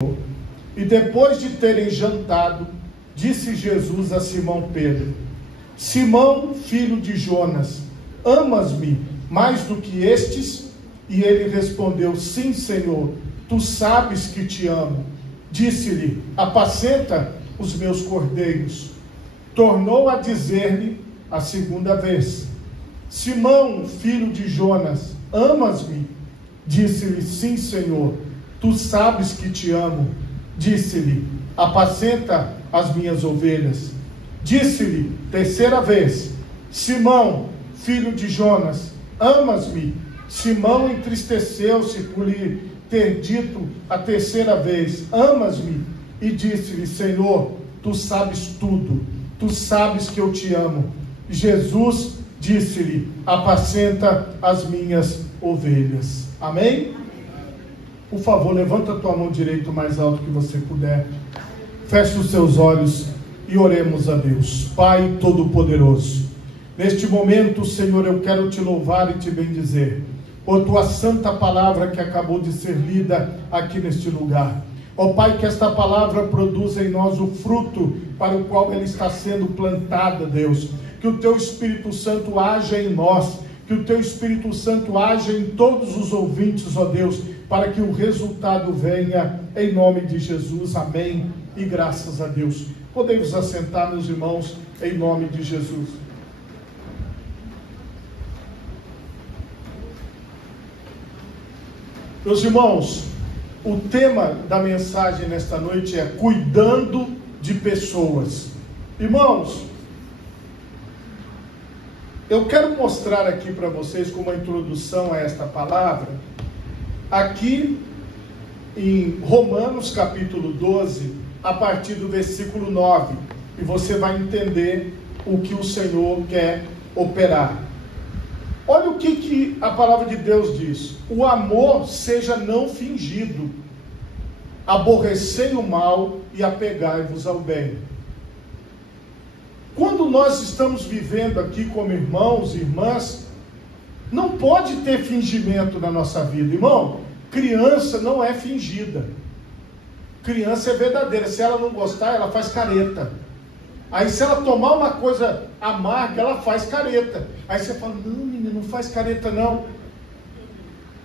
E depois de terem jantado, disse Jesus a Simão Pedro: Simão, filho de Jonas, amas-me mais do que estes? E ele respondeu: sim, Senhor, tu sabes que te amo. Disse-lhe: apacenta os meus cordeiros. Tornou a dizer-lhe a segunda vez: Simão, filho de Jonas, amas-me? Disse-lhe: sim, Senhor, tu sabes que te amo. Disse-lhe: apacenta as minhas ovelhas. Disse-lhe terceira vez: Simão, filho de Jonas, amas-me? Simão entristeceu-se por lhe ter dito a terceira vez: amas-me? E disse-lhe: Senhor, tu sabes tudo, tu sabes que eu te amo. Jesus disse-lhe: apacenta as minhas ovelhas. Amém? Por favor, levanta a tua mão direita o mais alto que você puder. Feche os seus olhos e oremos a Deus. Pai Todo-Poderoso, neste momento, Senhor, eu quero te louvar e te bendizer por tua santa palavra que acabou de ser lida aqui neste lugar. Ó Pai, que esta palavra produza em nós o fruto para o qual ela está sendo plantada, Deus. Que o teu Espírito Santo haja em nós, que o teu Espírito Santo haja em todos os ouvintes, ó Deus, para que o resultado venha em nome de Jesus. Amém e graças a Deus. Podemos assentar, meus irmãos, em nome de Jesus. Meus irmãos, o tema da mensagem nesta noite é cuidando de pessoas. Irmãos, eu quero mostrar aqui para vocês, como uma introdução a esta palavra, aqui em Romanos capítulo 12, a partir do versículo 9, e você vai entender o que o Senhor quer operar. Olha o que a palavra de Deus diz: o amor seja não fingido, aborrecei o mal e apegai-vos ao bem. Quando nós estamos vivendo aqui como irmãos e irmãs, não pode ter fingimento na nossa vida. Irmão, criança não é fingida. Criança é verdadeira. Se ela não gostar, ela faz careta. Aí se ela tomar uma coisa amarga, ela faz careta. Aí você fala: não, menina, não faz careta não.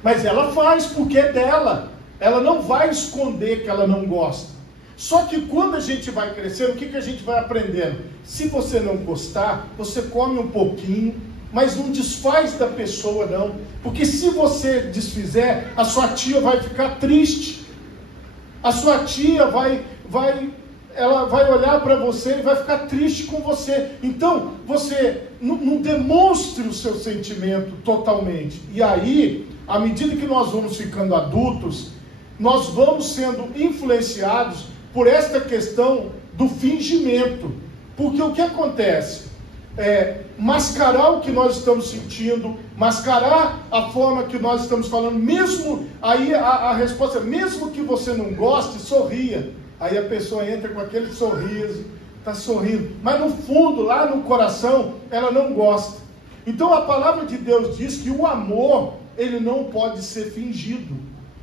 Mas ela faz porque é dela. Ela não vai esconder que ela não gosta. Só que quando a gente vai crescer, o que a gente vai aprendendo? Se você não gostar, você come um pouquinho, mas não desfaz da pessoa não. Porque se você desfizer, a sua tia vai ficar triste. A sua tia ela vai olhar para você e vai ficar triste com você. Então, você não demonstre o seu sentimento totalmente. E aí, à medida que nós vamos ficando adultos, nós vamos sendo influenciados por esta questão do fingimento. Porque o que acontece? Mascarar o que nós estamos sentindo, mascarar a forma que nós estamos falando, mesmo aí a resposta é: mesmo que você não goste, sorria. Aí a pessoa entra com aquele sorriso, está sorrindo, mas no fundo, lá no coração, ela não gosta. Então a palavra de Deus diz que o amor, ele não pode ser fingido,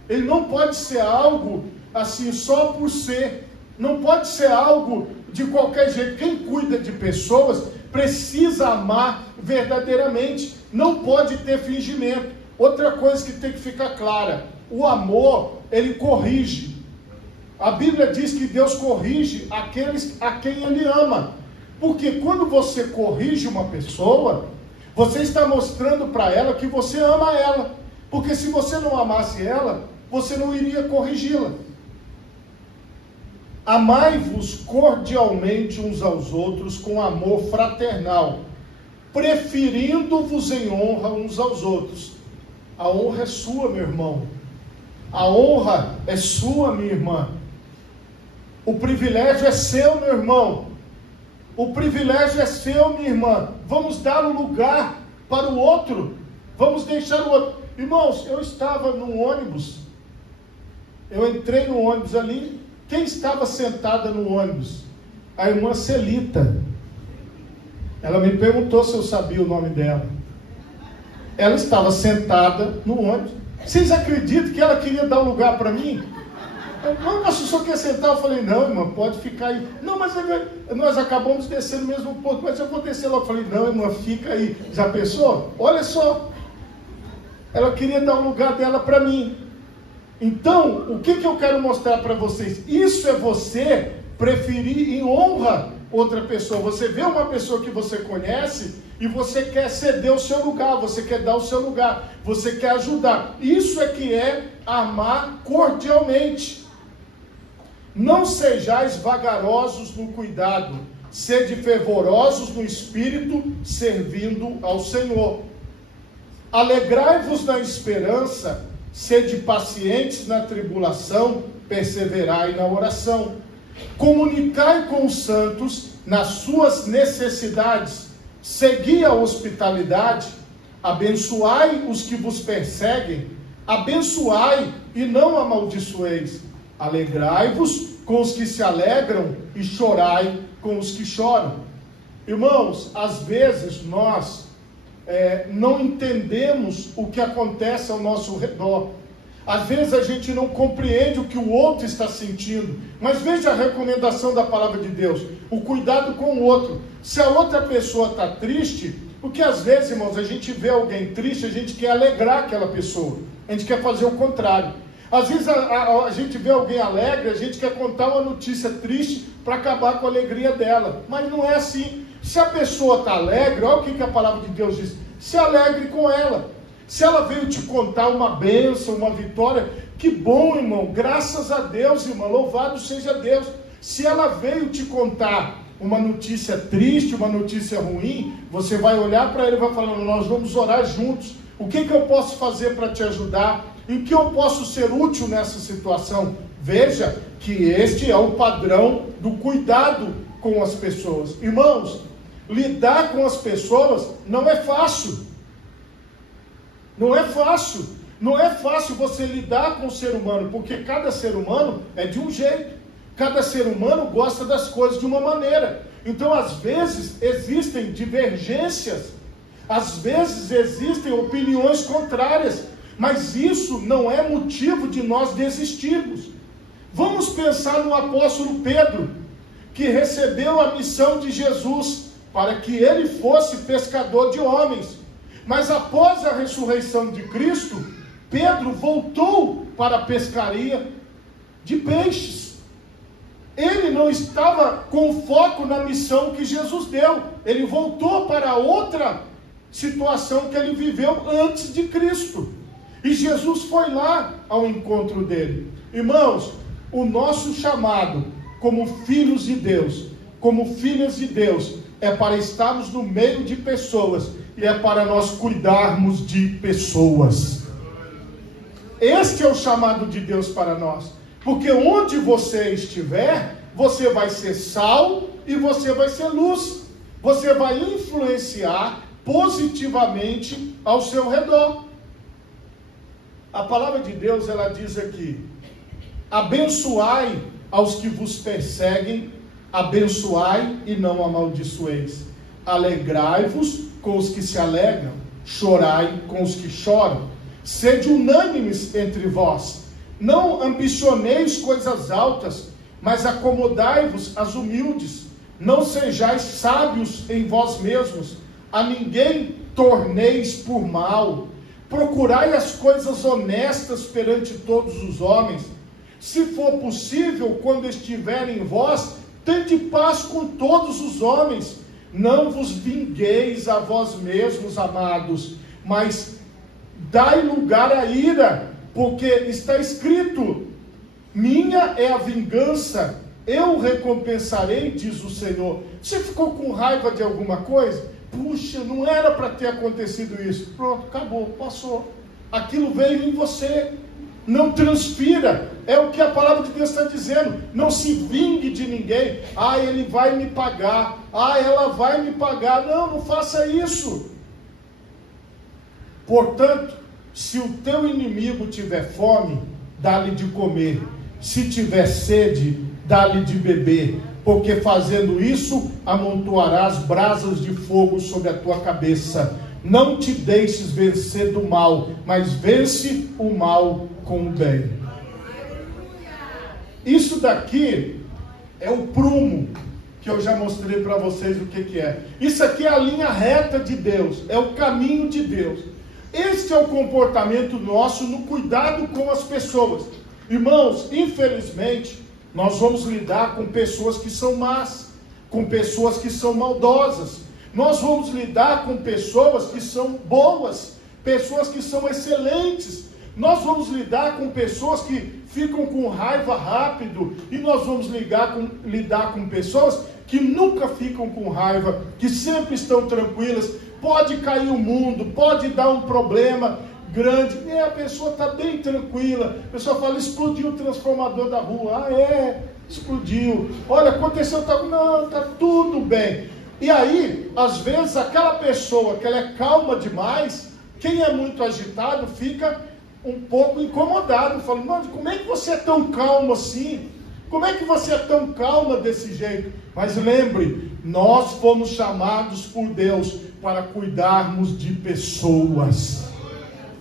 ele não pode ser algo assim só por ser, não pode ser algo de qualquer jeito. Quem cuida de pessoas precisa amar verdadeiramente, não pode ter fingimento. Outra coisa que tem que ficar clara: o amor, ele corrige. A Bíblia diz que Deus corrige aqueles a quem Ele ama. Porque quando você corrige uma pessoa, você está mostrando para ela que você ama ela. Porque se você não amasse ela, você não iria corrigi-la. Amai-vos cordialmente uns aos outros com amor fraternal, preferindo-vos em honra uns aos outros. A honra é sua, meu irmão. A honra é sua, minha irmã. O privilégio é seu, meu irmão. O privilégio é seu, minha irmã. Vamos dar o lugar para o outro. Vamos deixar o outro. Irmãos, eu estava no ônibus. Eu entrei no ônibus ali. Quem estava sentada no ônibus? A irmã Celita. Ela me perguntou se eu sabia o nome dela. Ela estava sentada no ônibus. Vocês acreditam que ela queria dar um lugar para mim? Não, mas se o senhor quer sentar, eu falei, não, irmã, pode ficar aí. Não, mas nós acabamos de descer no mesmo ponto, mas eu vou descer lá. Eu falei, não, irmã, fica aí. Já pensou? Olha só, ela queria dar um lugar dela para mim. Então, o que eu quero mostrar para vocês? Isso é você preferir em honra outra pessoa. Você vê uma pessoa que você conhece e você quer ceder o seu lugar, você quer dar o seu lugar, você quer ajudar. Isso é que é amar cordialmente. Não sejais vagarosos no cuidado, sede fervorosos no espírito, servindo ao Senhor. Alegrai-vos na esperança, sede pacientes na tribulação, perseverai na oração. Comunicai com os santos nas suas necessidades, segui a hospitalidade, abençoai os que vos perseguem, abençoai e não amaldiçoeis. Alegrai-vos com os que se alegram e chorai com os que choram. Irmãos, às vezes nós não entendemos o que acontece ao nosso redor. Às vezes a gente não compreende o que o outro está sentindo. Mas veja a recomendação da palavra de Deus: o cuidado com o outro. Se a outra pessoa está triste, porque às vezes, irmãos, a gente vê alguém triste, a gente quer alegrar aquela pessoa. A gente quer fazer o contrário. Às vezes a gente vê alguém alegre, a gente quer contar uma notícia triste para acabar com a alegria dela. Mas não é assim. Se a pessoa está alegre, olha o que a palavra de Deus diz: se alegre com ela. Se ela veio te contar uma bênção, uma vitória, que bom, irmão, graças a Deus, irmão, louvado seja Deus. Se ela veio te contar uma notícia triste, uma notícia ruim, você vai olhar para ele e vai falar: nós vamos orar juntos. O que eu posso fazer para te ajudar? Em que eu posso ser útil nessa situação? Veja que este é o padrão do cuidado com as pessoas. Irmãos, lidar com as pessoas não é fácil. Não é fácil. Não é fácil você lidar com o ser humano, porque cada ser humano é de um jeito. Cada ser humano gosta das coisas de uma maneira. Então, às vezes, existem divergências. Às vezes, existem opiniões contrárias. Mas isso não é motivo de nós desistirmos. Vamos pensar no apóstolo Pedro, que recebeu a missão de Jesus para que ele fosse pescador de homens. Mas após a ressurreição de Cristo, Pedro voltou para a pescaria de peixes. Ele não estava com foco na missão que Jesus deu. Ele voltou para outra situação que ele viveu antes de Cristo. E Jesus foi lá ao encontro dele. Irmãos, o nosso chamado como filhos de Deus, como filhas de Deus, é para estarmos no meio de pessoas. E é para nós cuidarmos de pessoas. Este é o chamado de Deus para nós. Porque onde você estiver, você vai ser sal e você vai ser luz. Você vai influenciar positivamente ao seu redor. A palavra de Deus, ela diz aqui: abençoai aos que vos perseguem, abençoai e não amaldiçoeis. Alegrai-vos com os que se alegram, chorai com os que choram. Sede unânimes entre vós, não ambicioneis coisas altas, mas acomodai-vos às humildes. Não sejais sábios em vós mesmos, a ninguém torneis por mal. Procurai as coisas honestas perante todos os homens. Se for possível, quando estiver em vós, tende paz com todos os homens. Não vos vingueis a vós mesmos, amados, mas dai lugar à ira, porque está escrito: minha é a vingança, eu recompensarei, diz o Senhor. Você ficou com raiva de alguma coisa? Puxa, não era para ter acontecido isso. Pronto, acabou, passou. Aquilo veio em você. Não transfira. É o que a palavra de Deus está dizendo. Não se vingue de ninguém. Ah, ele vai me pagar. Ah, ela vai me pagar. Não faça isso. Portanto, se o teu inimigo tiver fome, dá-lhe de comer. Se tiver sede, dá-lhe de beber. Porque fazendo isso, amontoarás brasas de fogo sobre a tua cabeça. Não te deixes vencer do mal, mas vence o mal com o bem. Isso daqui é o prumo, que eu já mostrei para vocês o que é. Isso aqui é a linha reta de Deus, é o caminho de Deus. Este é o comportamento nosso no cuidado com as pessoas. Irmãos, infelizmente, nós vamos lidar com pessoas que são más, com pessoas que são maldosas. Nós vamos lidar com pessoas que são boas, pessoas que são excelentes. Nós vamos lidar com pessoas que ficam com raiva rápido, e nós vamos lidar com pessoas que nunca ficam com raiva, que sempre estão tranquilas. Pode cair o mundo, pode dar um problema grande, e a pessoa está bem tranquila. A pessoa fala, explodiu o transformador da rua. Explodiu. Olha, aconteceu, não, está tudo bem. E aí, às vezes, aquela pessoa que ela é calma demais, quem é muito agitado fica um pouco incomodado, falando, mas como é que você é tão calmo assim? Como é que você é tão calma desse jeito? Mas lembre, nós fomos chamados por Deus para cuidarmos de pessoas.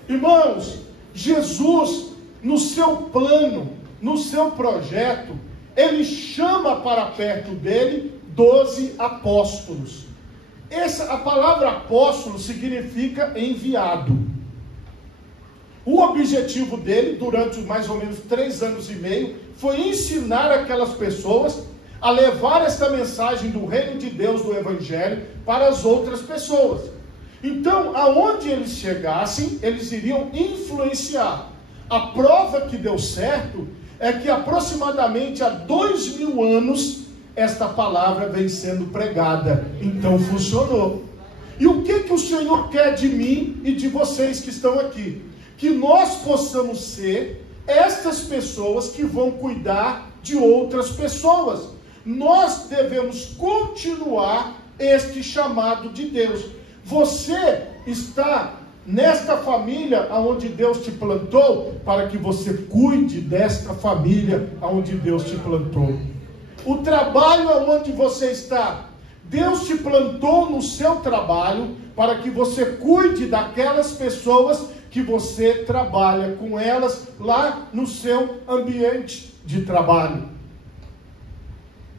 Irmãos, Jesus, no seu plano, no seu projeto, Ele chama para perto dele 12 apóstolos. A palavra apóstolo significa enviado. O objetivo dele, durante mais ou menos 3 anos e meio, foi ensinar aquelas pessoas a levar esta mensagem do reino de Deus, do Evangelho, para as outras pessoas. Então, aonde eles chegassem, eles iriam influenciar. A prova que deu certo é que aproximadamente há 2000 anos, esta palavra vem sendo pregada. Então, funcionou. E o que o Senhor quer de mim e de vocês que estão aqui? Que nós possamos ser estas pessoas que vão cuidar de outras pessoas. Nós devemos continuar este chamado de Deus. Você está nesta família aonde Deus te plantou, para que você cuide desta família aonde Deus te plantou. O trabalho aonde você está, Deus te plantou no seu trabalho, para que você cuide daquelas pessoas que você trabalha com elas lá no seu ambiente de trabalho.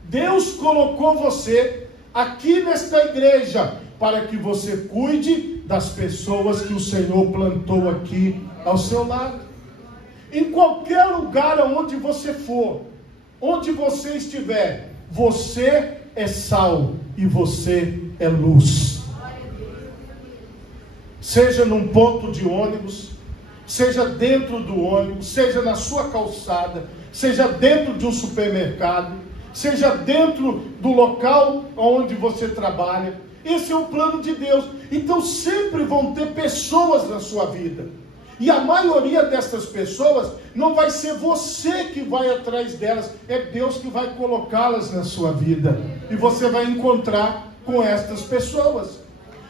Deus colocou você aqui nesta igreja para que você cuide das pessoas que o Senhor plantou aqui ao seu lado. Em qualquer lugar onde você for, onde você estiver, você é sal e você é luz. Seja num ponto de ônibus, seja dentro do ônibus, seja na sua calçada, seja dentro de um supermercado, seja dentro do local onde você trabalha. Esse é o plano de Deus. Então sempre vão ter pessoas na sua vida, e a maioria dessas pessoas não vai ser você que vai atrás delas, é Deus que vai colocá-las na sua vida, e você vai encontrar com estas pessoas.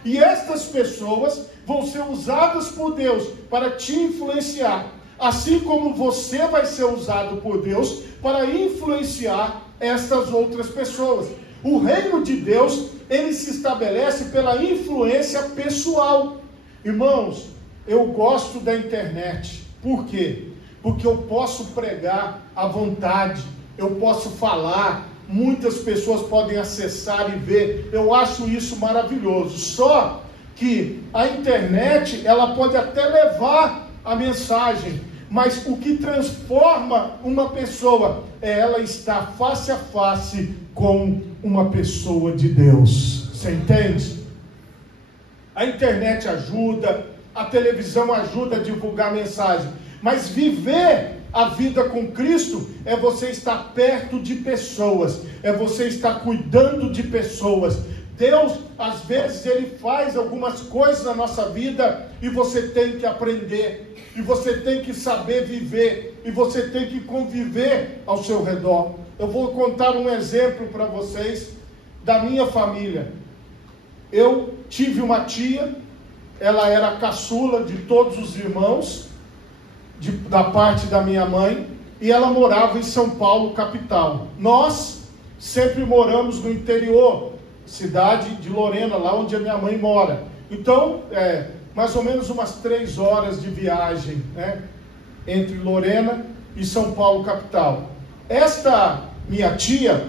E estas pessoas vão ser usadas por Deus para te influenciar, assim como você vai ser usado por Deus para influenciar estas outras pessoas. O reino de Deus, ele se estabelece pela influência pessoal. Irmãos, eu gosto da internet. Por quê? Porque eu posso pregar à vontade, eu posso falar, muitas pessoas podem acessar e ver. Eu acho isso maravilhoso. Só que a internet, ela pode até levar a mensagem, mas o que transforma uma pessoa é ela estar face a face com uma pessoa de Deus. Você entende? A internet ajuda, a televisão ajuda a divulgar a mensagem, mas viver a vida com Cristo é você estar perto de pessoas, é você estar cuidando de pessoas. Deus, às vezes, Ele faz algumas coisas na nossa vida e você tem que aprender, e você tem que saber viver, e você tem que conviver ao seu redor. Eu vou contar um exemplo para vocês da minha família. Eu tive uma tia, ela era a caçula de todos os irmãos, da parte da minha mãe, e ela morava em São Paulo, capital. Nós sempre moramos no interior, cidade de Lorena, lá onde a minha mãe mora. Então, mais ou menos umas 3 horas de viagem, né, entre Lorena e São Paulo, capital. esta minha tia,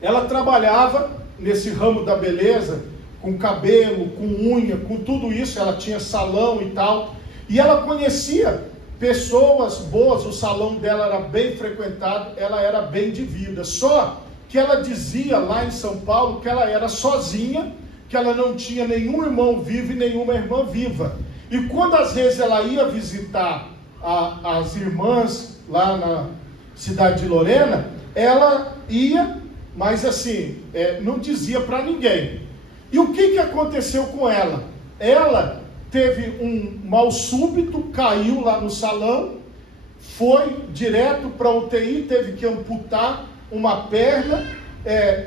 ela trabalhava nesse ramo da beleza, com cabelo, com unha, com tudo isso. Ela tinha salão e tal, e ela conhecia pessoas boas. O salão dela era bem frequentado, ela era bem de vida. Só que ela dizia lá em São Paulo que ela era sozinha, que ela não tinha nenhum irmão vivo e nenhuma irmã viva. E quando às vezes ela ia visitar as irmãs lá na cidade de Lorena, ela ia, mas assim, não dizia para ninguém. E o que aconteceu com ela? Ela teve um mal súbito, caiu lá no salão, foi direto para a UTI, teve que amputar uma perna,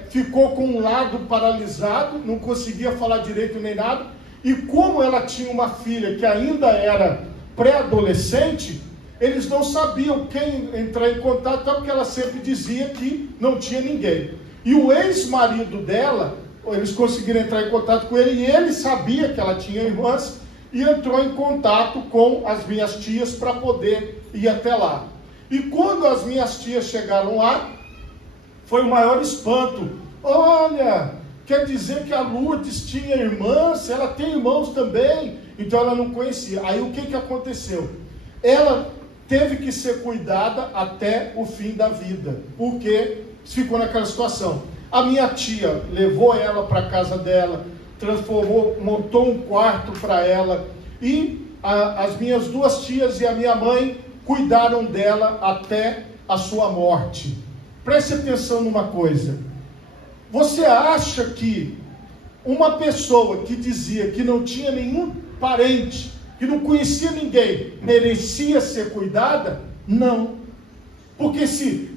ficou com um lado paralisado, não conseguia falar direito nem nada. E como ela tinha uma filha que ainda era pré-adolescente, eles não sabiam quem entrar em contato, porque ela sempre dizia que não tinha ninguém. E o ex-marido dela, eles conseguiram entrar em contato com ele, e ele sabia que ela tinha irmãs, e entrou em contato com as minhas tias para poder ir até lá. E quando as minhas tias chegaram lá, foi o maior espanto. Olha, quer dizer que a Lourdes tinha irmãs, ela tem irmãos também. Então ela não conhecia. Aí o que aconteceu? Ela teve que ser cuidada até o fim da vida, porque ficou naquela situação. A minha tia levou ela para a casa dela, transformou, montou um quarto para ela, e as minhas duas tias e a minha mãe cuidaram dela até a sua morte. Preste atenção numa coisa. Você acha que uma pessoa que dizia que não tinha nenhum parente, que não conhecia ninguém, merecia ser cuidada? Não. Porque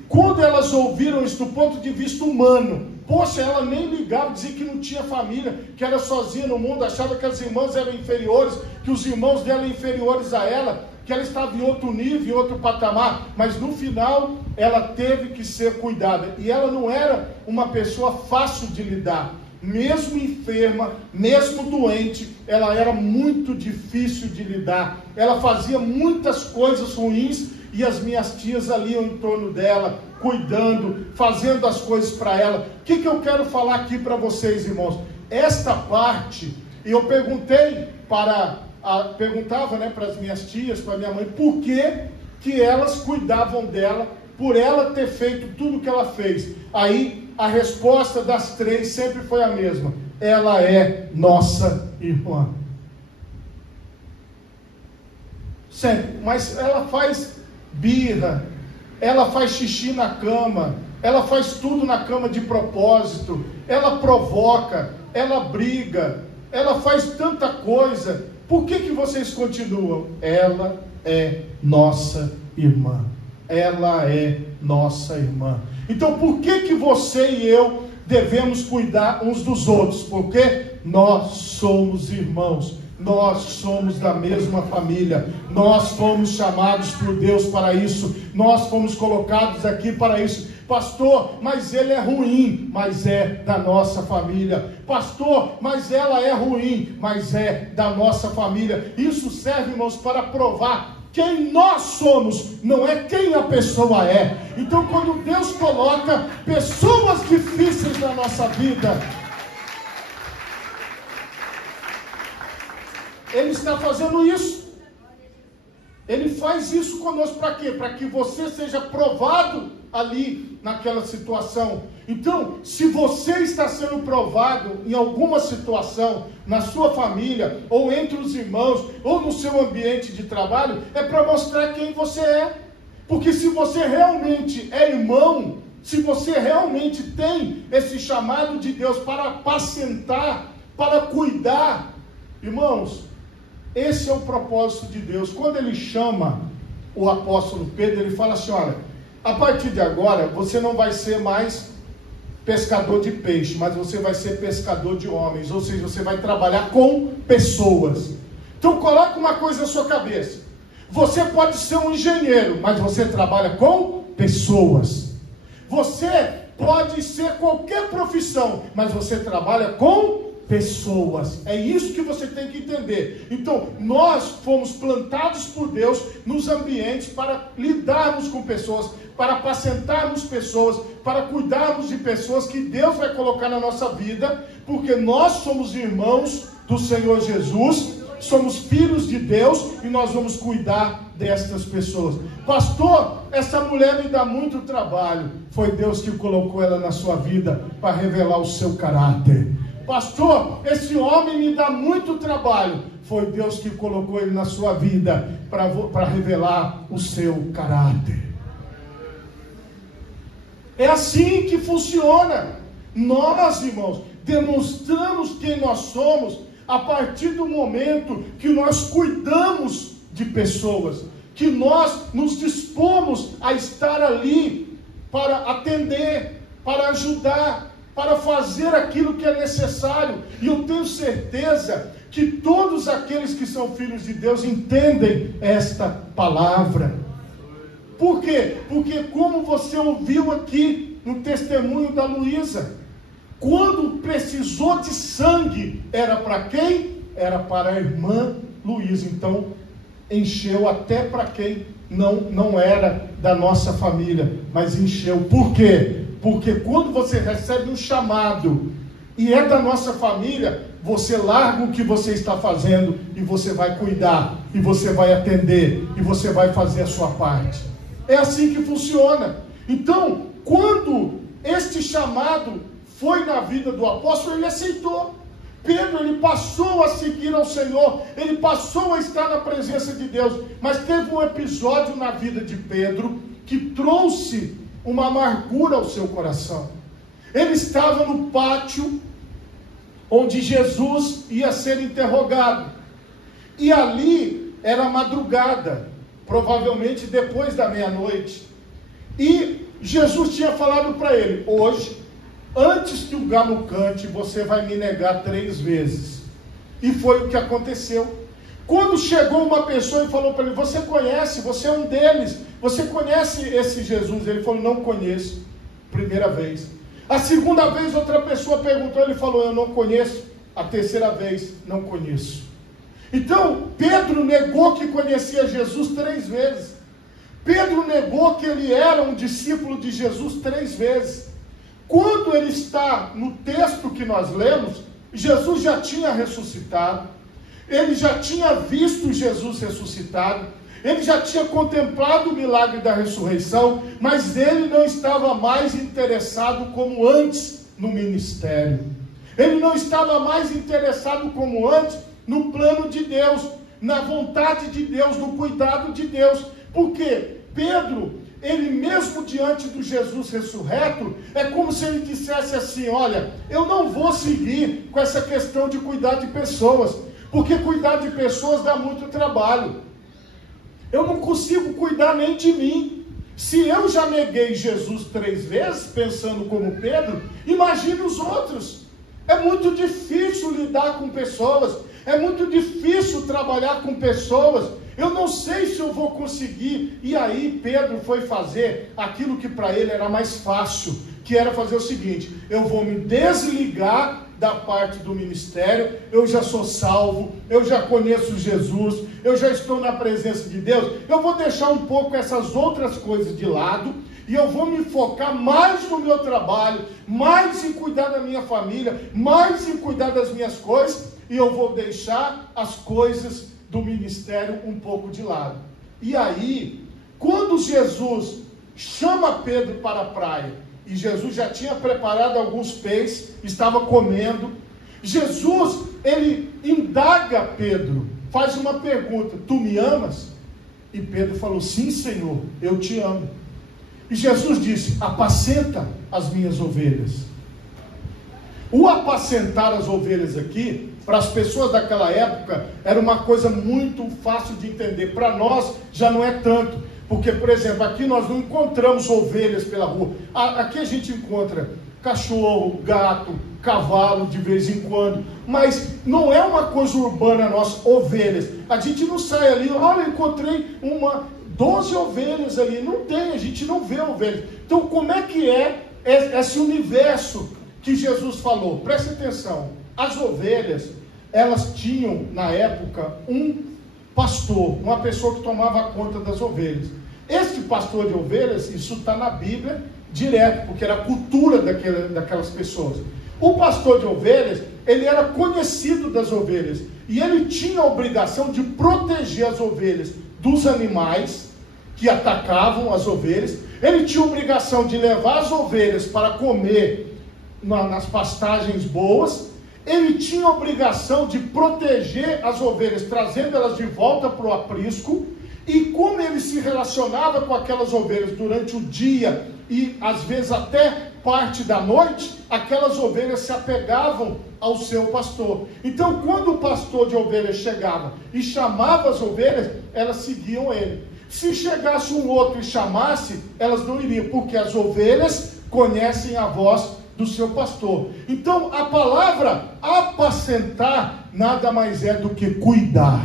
quando elas ouviram isso do ponto de vista humano, poxa, ela nem ligava, dizia que não tinha família, que era sozinha no mundo, achava que as irmãs eram inferiores, que os irmãos dela eram inferiores a ela, que ela estava em outro nível, em outro patamar. Mas no final, ela teve que ser cuidada. E ela não era uma pessoa fácil de lidar. Mesmo enferma, mesmo doente, ela era muito difícil de lidar. Ela fazia muitas coisas ruins, e as minhas tias ali em torno dela, cuidando, fazendo as coisas para ela. O que eu quero falar aqui para vocês, irmãos? Esta parte, eu perguntava para as minhas tias, para minha mãe, por que elas cuidavam dela, por ela ter feito tudo o que ela fez. Aí a resposta das três sempre foi a mesma: ela é nossa irmã. Sempre. Mas ela faz birra, ela faz xixi na cama, ela faz tudo na cama de propósito, ela provoca, ela briga, ela faz tanta coisa. Por que vocês continuam? Ela é nossa irmã. Ela é nossa irmã. Então por que você e eu devemos cuidar uns dos outros? Porque nós somos irmãos. Nós somos da mesma família, nós fomos chamados por Deus para isso, nós fomos colocados aqui para isso. Pastor, mas ele é ruim, mas é da nossa família. Pastor, mas ela é ruim, mas é da nossa família. Isso serve, irmãos, para provar quem nós somos, não é quem a pessoa é. Então quando Deus coloca pessoas difíceis na nossa vida, Ele está fazendo isso. Ele faz isso conosco para quê? Para que você seja provado ali naquela situação. Então, se você está sendo provado em alguma situação, na sua família, ou entre os irmãos, ou no seu ambiente de trabalho, é para mostrar quem você é. Porque se você realmente é irmão, se você realmente tem esse chamado de Deus para apacentar, para cuidar, irmãos, esse é o propósito de Deus. Quando ele chama o apóstolo Pedro, ele fala assim: olha, a partir de agora, você não vai ser mais pescador de peixe, mas você vai ser pescador de homens. Ou seja, você vai trabalhar com pessoas. Então coloque uma coisa na sua cabeça: você pode ser um engenheiro, mas você trabalha com pessoas. Você pode ser qualquer profissão, mas você trabalha com pessoas. É isso que você tem que entender. Então, nós fomos plantados por Deus nos ambientes para lidarmos com pessoas, para apacentarmos pessoas, para cuidarmos de pessoas que Deus vai colocar na nossa vida, porque nós somos irmãos do Senhor Jesus, somos filhos de Deus e nós vamos cuidar destas pessoas. Pastor, essa mulher me dá muito trabalho. Foi Deus que colocou ela na sua vida para revelar o seu caráter. Pastor, esse homem me dá muito trabalho. Foi Deus que colocou ele na sua vida para revelar o seu caráter. É assim que funciona. Nós, irmãos, demonstramos quem nós somos a partir do momento que nós cuidamos de pessoas, que nós nos dispomos a estar ali para atender, para ajudar, para fazer aquilo que é necessário. E eu tenho certeza que todos aqueles que são filhos de Deus entendem esta palavra. Por quê? Porque como você ouviu aqui no testemunho da Luísa, quando precisou de sangue, era para quem? Era para a irmã Luísa. Então, encheu até para quem não era da nossa família, mas encheu. Por quê? Porque quando você recebe um chamado e é da nossa família, você larga o que você está fazendo e você vai cuidar, e você vai atender, e você vai fazer a sua parte. É assim que funciona. Então, quando este chamado foi na vida do apóstolo, ele aceitou. Pedro, ele passou a seguir ao Senhor, ele passou a estar na presença de Deus, mas teve um episódio na vida de Pedro que trouxe uma amargura ao seu coração. Ele estava no pátio onde Jesus ia ser interrogado, e ali era madrugada, provavelmente depois da meia-noite, e Jesus tinha falado para ele: hoje, antes que o galo cante, você vai me negar 3 vezes. E foi o que aconteceu. Quando chegou uma pessoa e falou para ele: você conhece, você é um deles, você conhece esse Jesus? Ele falou: não conheço. Primeira vez. A segunda vez outra pessoa perguntou, ele falou: eu não conheço. A terceira vez: não conheço. Então Pedro negou que conhecia Jesus 3 vezes. Pedro negou que ele era um discípulo de Jesus 3 vezes. Quando ele está no texto que nós lemos, Jesus já tinha ressuscitado, ele já tinha visto Jesus ressuscitado, ele já tinha contemplado o milagre da ressurreição, mas ele não estava mais interessado como antes no ministério. Ele não estava mais interessado como antes no plano de Deus, na vontade de Deus, no cuidado de Deus. Porque Pedro, ele mesmo diante do Jesus ressurreto, é como se ele dissesse assim: olha, eu não vou seguir com essa questão de cuidar de pessoas, porque cuidar de pessoas dá muito trabalho. Eu não consigo cuidar nem de mim. Se eu já neguei Jesus 3 vezes, pensando como Pedro, imagine os outros. É muito difícil lidar com pessoas, é muito difícil trabalhar com pessoas. Eu não sei se eu vou conseguir. E aí Pedro foi fazer aquilo que para ele era mais fácil, que era fazer o seguinte: eu vou me desligar da parte do ministério, eu já sou salvo, eu já conheço Jesus, eu já estou na presença de Deus, eu vou deixar um pouco essas outras coisas de lado, e eu vou me focar mais no meu trabalho, mais em cuidar da minha família, mais em cuidar das minhas coisas, e eu vou deixar as coisas do ministério um pouco de lado. E aí, quando Jesus chama Pedro para a praia, e Jesus já tinha preparado alguns peixes, estava comendo, Jesus, ele indaga Pedro, faz uma pergunta: tu me amas? E Pedro falou: sim, Senhor, eu te amo. E Jesus disse: apacenta as minhas ovelhas. O apacentar as ovelhas aqui, para as pessoas daquela época, era uma coisa muito fácil de entender. Para nós já não é tanto. Porque, por exemplo, aqui nós não encontramos ovelhas pela rua. Aqui a gente encontra cachorro, gato, cavalo de vez em quando. Mas não é uma coisa urbana nossa, ovelhas. A gente não sai ali: olha, encontrei 12 ovelhas ali. Não tem, a gente não vê ovelhas. Então, como é que é esse universo que Jesus falou? Preste atenção. as ovelhas, elas tinham na época um pastor, uma pessoa que tomava conta das ovelhas. Este pastor de ovelhas, isso está na Bíblia direto, porque era a cultura daquelas pessoas. O pastor de ovelhas, ele era conhecido das ovelhas, e ele tinha a obrigação de proteger as ovelhas dos animais que atacavam as ovelhas. Ele tinha a obrigação de levar as ovelhas para comer nas pastagens boas. Ele tinha a obrigação de proteger as ovelhas, trazendo elas de volta para o aprisco. E como ele se relacionava com aquelas ovelhas durante o dia e às vezes até parte da noite, aquelas ovelhas se apegavam ao seu pastor. Então, quando o pastor de ovelhas chegava e chamava as ovelhas, elas seguiam ele. Se chegasse um outro e chamasse, elas não iriam, porque as ovelhas conhecem a voz do seu pastor. Então, a palavra apacentar nada mais é do que cuidar.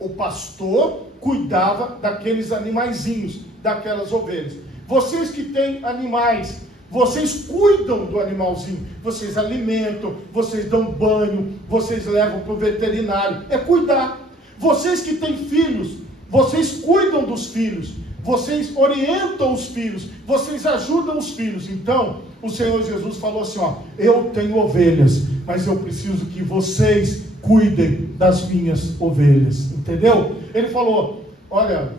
O pastor cuidava daqueles animaizinhos, daquelas ovelhas. Vocês que têm animais, vocês cuidam do animalzinho, vocês alimentam, vocês dão banho, vocês levam para o veterinário, é cuidar. Vocês que têm filhos, vocês cuidam dos filhos, vocês orientam os filhos, vocês ajudam os filhos. Então, o Senhor Jesus falou assim, ó, eu tenho ovelhas, mas eu preciso que vocês cuidem das minhas ovelhas, entendeu? Ele falou, olha,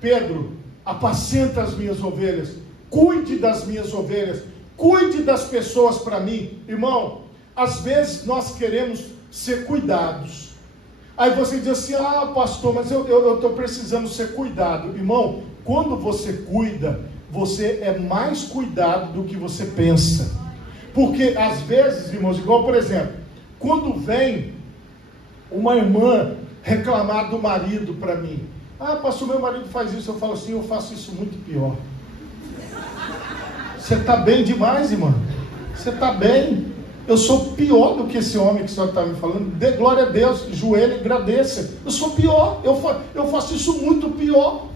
Pedro, apacenta as minhas ovelhas, cuide das minhas ovelhas, cuide das pessoas para mim. Irmão, às vezes nós queremos ser cuidados. Aí você diz assim, ah pastor, mas eu estou precisando ser cuidado. Irmão, quando você cuida, você é mais cuidado do que você pensa. Porque às vezes, irmãos, igual por exemplo, quando vem uma irmã reclamar do marido para mim, ah pastor, meu marido faz isso, eu falo assim, eu faço isso muito pior. Você está bem demais, irmã, você está bem, eu sou pior do que esse homem que o senhor está me falando, dê glória a Deus, joelho e agradeça, eu sou pior, eu faço isso muito pior.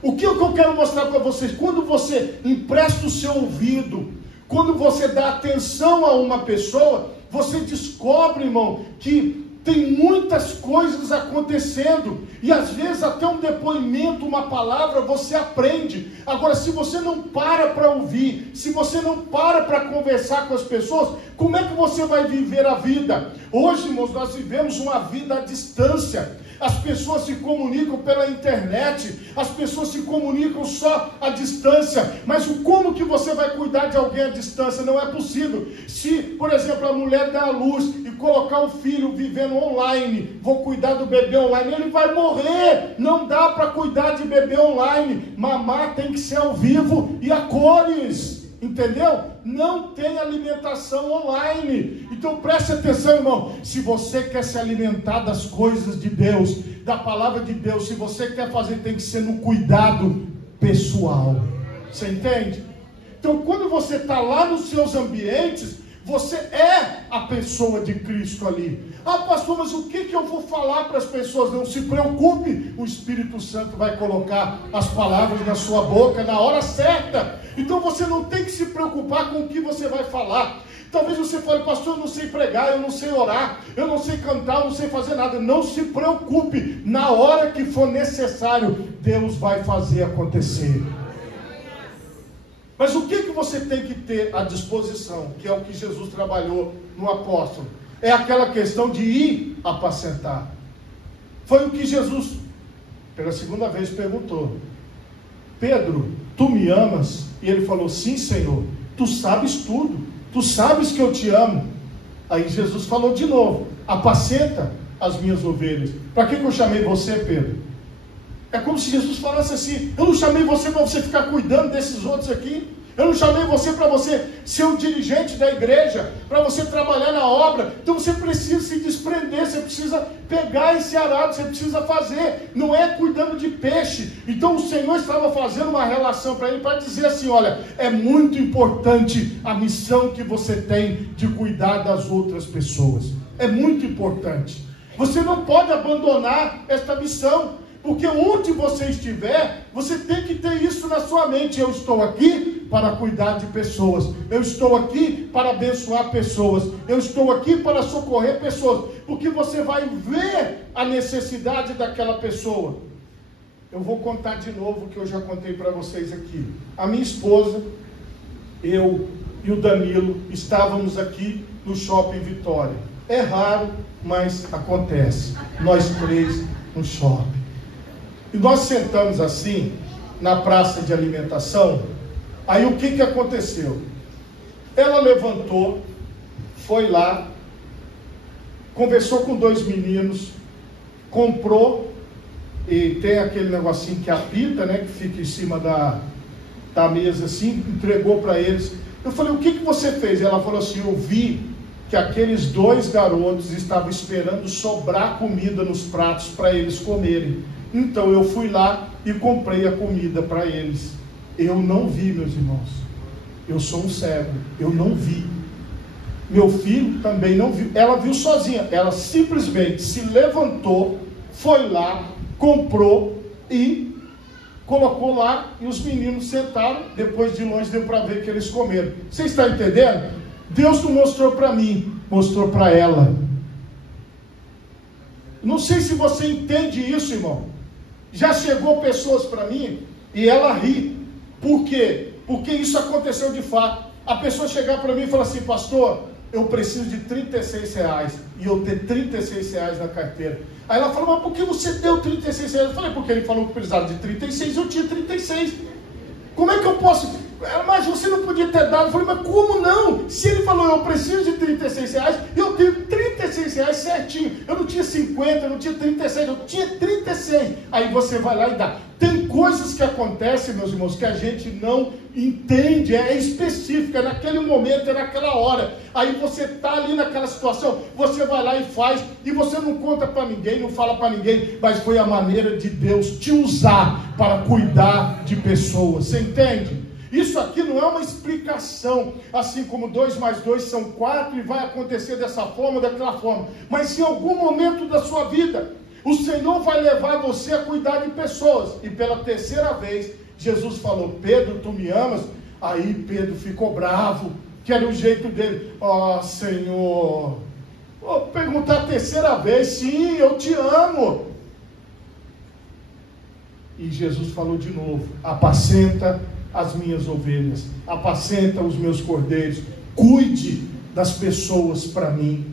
O que eu quero mostrar para vocês, quando você empresta o seu ouvido, quando você dá atenção a uma pessoa, você descobre, irmão, que tem muitas coisas acontecendo, e às vezes até um depoimento, uma palavra, você aprende. Agora, se você não para ouvir, se você não para conversar com as pessoas, como é que você vai viver a vida? Hoje, irmãos, nós vivemos uma vida à distância. As pessoas se comunicam pela internet, as pessoas se comunicam só à distância, mas como que você vai cuidar de alguém à distância? Não é possível. Se, por exemplo, a mulher dá à luz e colocar o filho vivendo online, vou cuidar do bebê online, ele vai morrer. Não dá para cuidar de bebê online. Mamar tem que ser ao vivo e a cores. Entendeu? Não tem alimentação online. Então preste atenção, irmão. Se você quer se alimentar das coisas de Deus, da palavra de Deus, se você quer fazer, tem que ser no cuidado pessoal. Você entende? Então quando você está lá nos seus ambientes, você é a pessoa de Cristo ali. Ah pastor, mas o que eu vou falar para as pessoas? Não se preocupe, o Espírito Santo vai colocar as palavras na sua boca na hora certa. Então você não tem que se preocupar com o que você vai falar. Talvez você fale, pastor, eu não sei pregar, eu não sei orar, eu não sei cantar, eu não sei fazer nada. Não se preocupe, na hora que for necessário, Deus vai fazer acontecer. Mas o que você tem que ter à disposição, que é o que Jesus trabalhou no apóstolo? É aquela questão de ir apacentar. Foi o que Jesus, pela segunda vez, perguntou. Pedro, tu me amas? E ele falou, sim, Senhor, tu sabes tudo, tu sabes que eu te amo. Aí Jesus falou de novo, apacenta as minhas ovelhas. Para que eu chamei você, Pedro? É como se Jesus falasse assim, eu não chamei você para você ficar cuidando desses outros aqui. Eu não chamei você para você ser o dirigente da igreja, para você trabalhar na obra. Então você precisa se desprender, você precisa pegar esse arado, você precisa fazer. Não é cuidando de peixe. Então o Senhor estava fazendo uma relação para ele, para dizer assim, olha, é muito importante a missão que você tem de cuidar das outras pessoas. É muito importante. Você não pode abandonar esta missão. Porque onde você estiver, você tem que ter isso na sua mente. Eu estou aqui para cuidar de pessoas. Eu estou aqui para abençoar pessoas. Eu estou aqui para socorrer pessoas. Porque você vai ver a necessidade daquela pessoa. Eu vou contar de novo o que eu já contei para vocês aqui. A minha esposa, eu e o Danilo estávamos aqui no Shopping Vitória. É raro, mas acontece. Nós três no shopping. E nós sentamos assim, na praça de alimentação. Aí o que aconteceu? Ela levantou, foi lá, conversou com 2 meninos, comprou, e tem aquele negocinho que apita, né, que fica em cima da mesa assim, entregou para eles. Eu falei, o que você fez? Ela falou assim, eu vi que aqueles 2 garotos estavam esperando sobrar comida nos pratos para eles comerem. Então eu fui lá e comprei a comida para eles. Eu não vi, meus irmãos. Eu sou um cego, eu não vi. Meu filho também não viu. Ela viu sozinha. Ela simplesmente se levantou, foi lá, comprou e colocou lá, e os meninos sentaram. Depois de longe deu para ver que eles comeram. Você está entendendo? Deus não mostrou para mim, mostrou para ela. Não sei se você entende isso, irmão. Já chegou pessoas para mim e ela ri. Por quê? Porque isso aconteceu de fato. A pessoa chegar para mim e falar assim, pastor, eu preciso de R$36 e eu ter R$36 na carteira. Aí ela falou, mas por que você deu R$36? Eu falei, porque ele falou que precisava de 36 e eu tinha 36. Como é que eu posso? Mas você não podia ter dado. Eu falei, mas como não? Se ele falou, eu preciso de R$36, eu tenho R$36 certinho. Eu não tinha 50, eu não tinha 36, eu tinha 36. Aí você vai lá e dá. Tem coisas que acontecem, meus irmãos, que a gente não entende, é específica, naquele momento, é naquela hora. Aí você está ali naquela situação, você vai lá e faz, e você não conta para ninguém, não fala para ninguém, mas foi a maneira de Deus te usar para cuidar de pessoas. Você entende? Isso aqui não é uma explicação, assim como 2 mais 2 são 4 e vai acontecer dessa forma, daquela forma. Mas em algum momento da sua vida, o Senhor vai levar você a cuidar de pessoas. E pela 3ª vez, Jesus falou, Pedro, tu me amas? Aí Pedro ficou bravo, que era o jeito dele. Ó, Senhor, vou perguntar a 3ª vez, sim, eu te amo. E Jesus falou de novo, apacenta as minhas ovelhas, apacenta os meus cordeiros, cuide das pessoas para mim.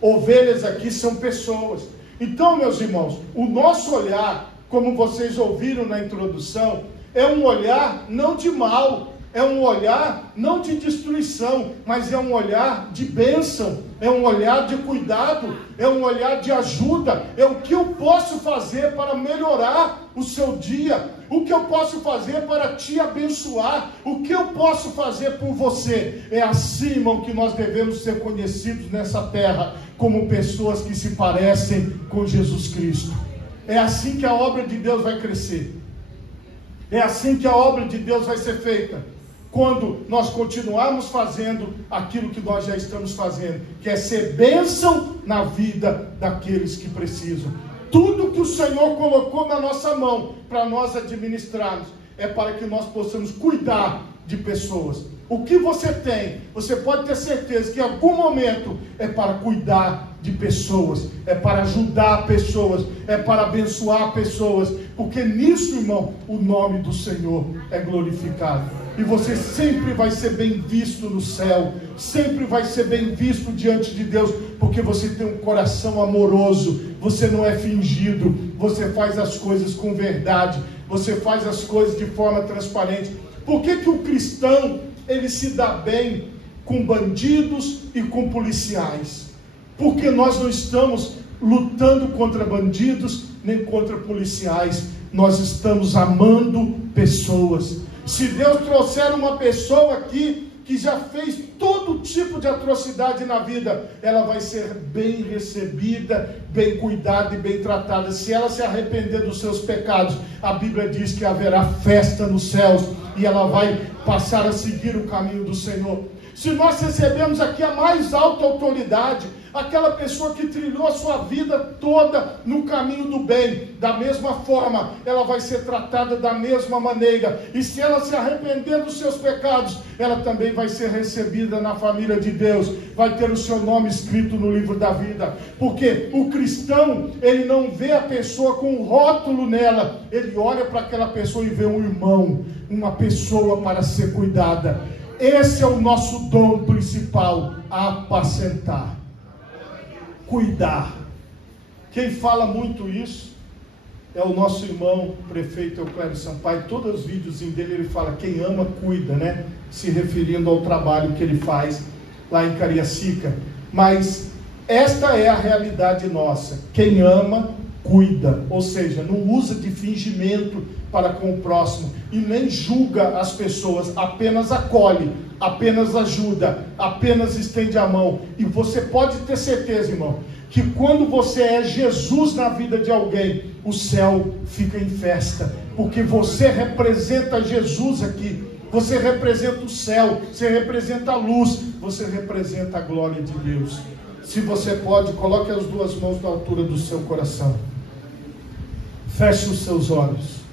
Ovelhas aqui são pessoas. Então, meus irmãos, o nosso olhar, como vocês ouviram na introdução, é um olhar não de mal, é um olhar não de destruição, mas é um olhar de bênção, é um olhar de cuidado, é um olhar de ajuda. É o que eu posso fazer para melhorar o seu dia, o que eu posso fazer para te abençoar, o que eu posso fazer por você. É assim, irmão, que nós devemos ser conhecidos nessa terra, como pessoas que se parecem com Jesus Cristo. É assim que a obra de Deus vai crescer, é assim que a obra de Deus vai ser feita, quando nós continuarmos fazendo aquilo que nós já estamos fazendo, que é ser bênção na vida daqueles que precisam. Tudo que o Senhor colocou na nossa mão para nós administrarmos é para que nós possamos cuidar de pessoas. O que você tem, você pode ter certeza que em algum momento é para cuidar de pessoas, é para ajudar pessoas, é para abençoar pessoas, porque nisso, irmão, o nome do Senhor é glorificado. E você sempre vai ser bem visto no céu, sempre vai ser bem visto diante de Deus, porque você tem um coração amoroso, você não é fingido, você faz as coisas com verdade, você faz as coisas de forma transparente. Por que que o cristão, ele se dá bem com bandidos e com policiais? Porque nós não estamos lutando contra bandidos nem contra policiais, nós estamos amando pessoas. Se Deus trouxer uma pessoa aqui que já fez todo tipo de atrocidade na vida, ela vai ser bem recebida, bem cuidada e bem tratada. Se ela se arrepender dos seus pecados, a Bíblia diz que haverá festa nos céus e ela vai passar a seguir o caminho do Senhor. Se nós recebemos aqui a mais alta autoridade, aquela pessoa que trilhou a sua vida toda no caminho do bem, da mesma forma, ela vai ser tratada da mesma maneira, e se ela se arrepender dos seus pecados, ela também vai ser recebida na família de Deus, vai ter o seu nome escrito no livro da vida, porque o cristão, ele não vê a pessoa com um rótulo nela, ele olha para aquela pessoa e vê um irmão, uma pessoa para ser cuidada. Esse é o nosso dom principal: apacentar, cuidar. Quem fala muito isso é o nosso irmão prefeito Euclério Sampaio. Todos os vídeos dele ele fala: quem ama cuida, né? Se referindo ao trabalho que ele faz lá em Cariacica. Mas esta é a realidade nossa: quem ama cuida, ou seja, não usa de fingimento para com o próximo e nem julga as pessoas, apenas acolhe, apenas ajuda, apenas estende a mão. E você pode ter certeza, irmão, que quando você é Jesus na vida de alguém, o céu fica em festa, porque você representa Jesus aqui, você representa o céu, você representa a luz, você representa a glória de Deus. Se você pode, coloque as duas mãos na altura do seu coração, feche os seus olhos.